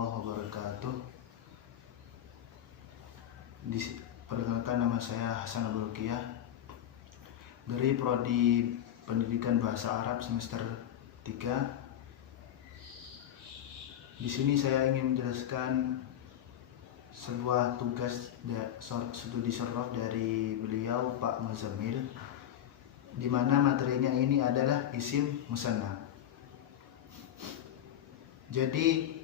warahmatullahi wabarakatuh. Perkenalkan, nama saya Hasan Abdul Ruqiyah dari Prodi Pendidikan Bahasa Arab semester 3. Di sini saya ingin menjelaskan sebuah tugas studi syarah dari beliau Pak Muzammil, di mana materinya ini adalah isim musanna. Jadi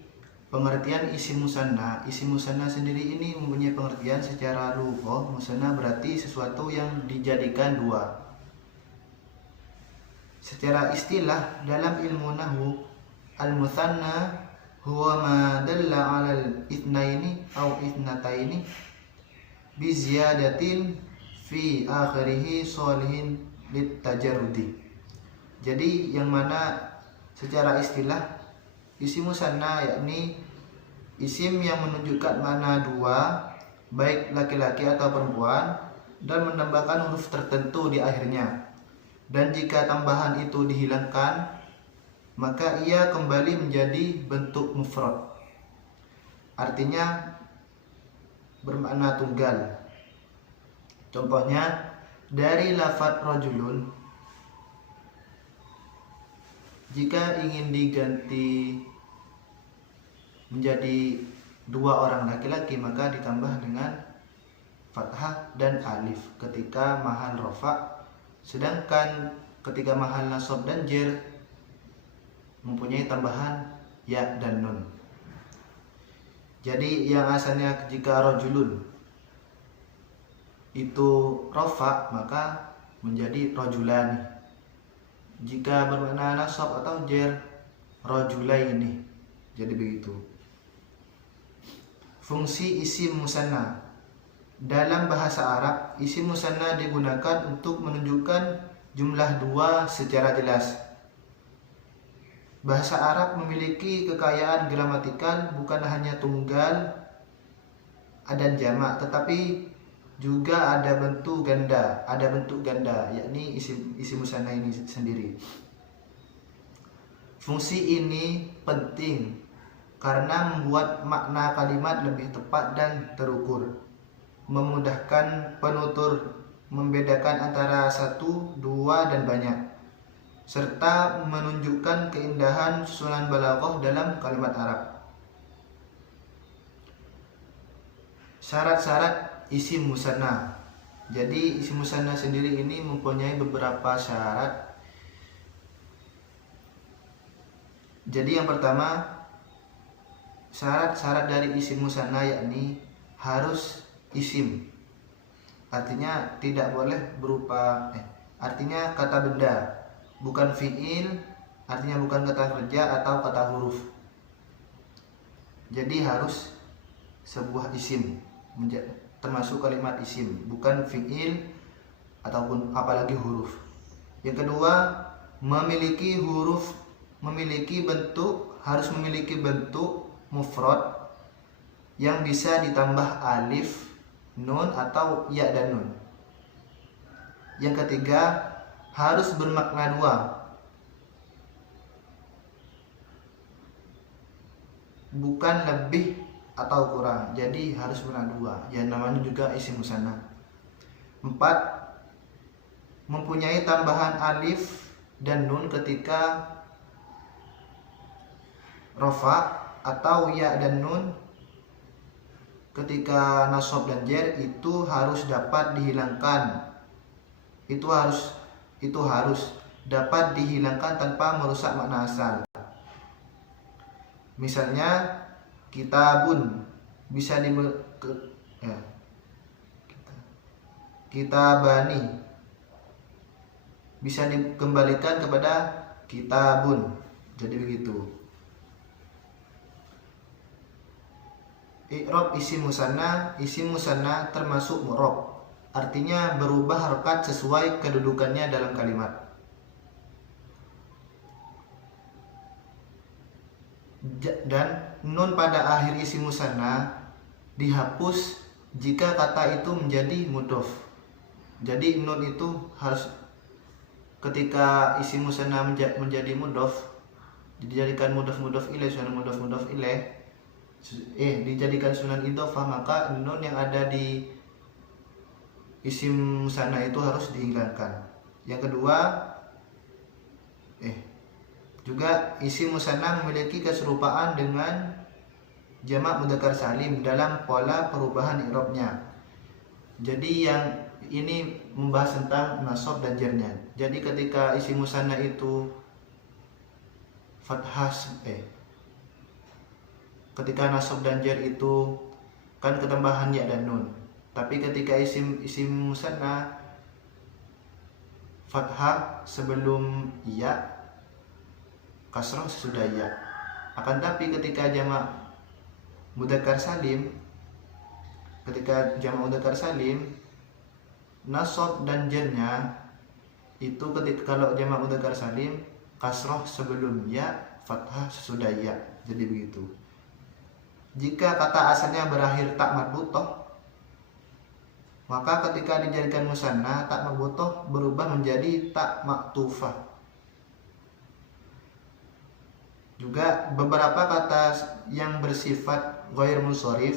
pengertian isim musanna sendiri ini mempunyai pengertian secara lughah. Musanna berarti sesuatu yang dijadikan dua. Secara istilah dalam ilmu nahwu, al-musanna huwa ma dalla 'ala al-itsnaini aw itsnataini bi ziyadatin fi akhirih shalihin litajarrudi. Jadi yang mana secara istilah isim musanna yakni isim yang menunjukkan makna dua, baik laki-laki atau perempuan, dan menambahkan huruf tertentu di akhirnya. Dan jika tambahan itu dihilangkan, maka ia kembali menjadi bentuk mufrad. Artinya bermakna tunggal. Contohnya dari lafaz rajulun, jika ingin diganti menjadi dua orang laki-laki, maka ditambah dengan fathah dan alif ketika mahal rafa, sedangkan ketika mahal nasab dan jer mempunyai tambahan ya dan nun. Jadi yang asalnya jika rajulun itu rafa, maka menjadi rajulani. Jika bermakna nasab atau jer, rajulaini. Jadi begitu. Fungsi isim musanna. Dalam bahasa Arab, isim musanna digunakan untuk menunjukkan jumlah dua secara jelas. Bahasa Arab memiliki kekayaan gramatikal, bukan hanya tunggal dan jamak, tetapi juga ada bentuk ganda, yakni isim musanna ini sendiri. Fungsi ini penting karena membuat makna kalimat lebih tepat dan terukur, memudahkan penutur membedakan antara satu, dua, dan banyak, serta menunjukkan keindahan susunan balaghah dalam kalimat Arab. Syarat-syarat isim musanna. Jadi isim musanna sendiri ini mempunyai beberapa syarat. Jadi yang pertama, syarat-syarat dari isim musanna yakni harus isim. Artinya tidak boleh berupa artinya kata benda, bukan fiil, artinya bukan kata kerja atau kata huruf. Jadi harus sebuah isim, termasuk kalimat isim, bukan fiil ataupun apalagi huruf. Yang kedua, harus memiliki bentuk mufrad yang bisa ditambah alif, nun atau ya dan nun. Yang ketiga, harus bermakna dua, bukan lebih atau kurang. Jadi harus bermakna dua, yang namanya juga isim musanna. 4, mempunyai tambahan alif dan nun ketika rafa, atau ya dan nun ketika nasab dan jer itu harus dapat dihilangkan. Itu harus dapat dihilangkan tanpa merusak makna asal. Misalnya kitabun bisa kitabani bisa dikembalikan kepada kitabun. Jadi begitu. I'rab isim musanna termasuk mu'rab, artinya berubah harokat sesuai kedudukannya dalam kalimat. Dan nun pada akhir isim musanna dihapus jika kata itu menjadi mudhof. Jadi nun itu harus ketika isim musanna menjadi mudhof, dijadikan mudhof ilaih, dijadikan sunan idhofah, maka nun yang ada di isim musanna itu harus dihilangkan. Yang kedua, juga isim musanna memiliki keserupaan dengan jamak mudzakkar salim dalam pola perubahan i'rabnya. Jadi yang ini membahas tentang nasab dan jarnya. Jadi ketika isim musanna itu fathah, ketika nasab dan jar itu kan ketambahan ya dan nun. Tapi ketika isim musanna fathah sebelum ya, kasrah sesudah ya. Akan tapi ketika jamak mudzakkar salim, nasab dan jarnya itu ketika kalau jamak mudzakkar salim, kasrah sebelum ya, fathah sesudah ya. Jadi begitu. Jika kata asalnya berakhir tak marbutoh, maka ketika dijadikan musanna, tak marbutoh berubah menjadi tak maktufah. Juga beberapa kata yang bersifat ghair munsharif,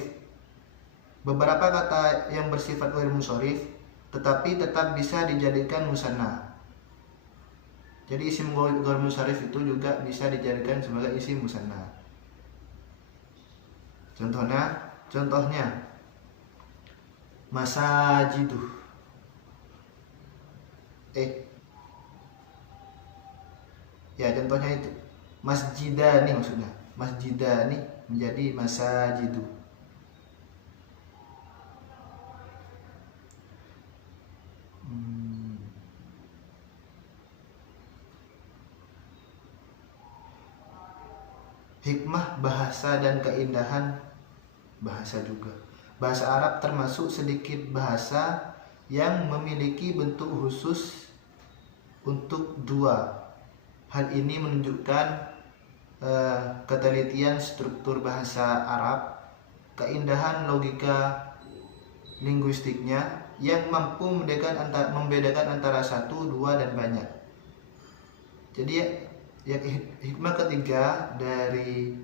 tetapi tetap bisa dijadikan musanna. Jadi isim ghair munsharif itu juga bisa dijadikan sebagai isim musanna. Contohnya masajidu. Contohnya itu masjidani, maksudnya masjidani menjadi masajidu. Hikmah bahasa dan keindahan bahasa juga. Bahasa Arab termasuk sedikit bahasa yang memiliki bentuk khusus untuk dua. Hal ini menunjukkan ketelitian struktur bahasa Arab, keindahan logika linguistiknya yang mampu membedakan antara satu, dua, dan banyak. Jadi hikmah ketiga dari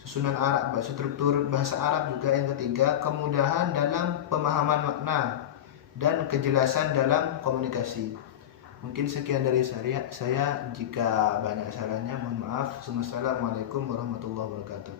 susunan Arab, struktur bahasa Arab juga yang ketiga, kemudahan dalam pemahaman makna dan kejelasan dalam komunikasi. Mungkin sekian dari saya, jika banyak salahnya mohon maaf. Assalamualaikum warahmatullahi wabarakatuh.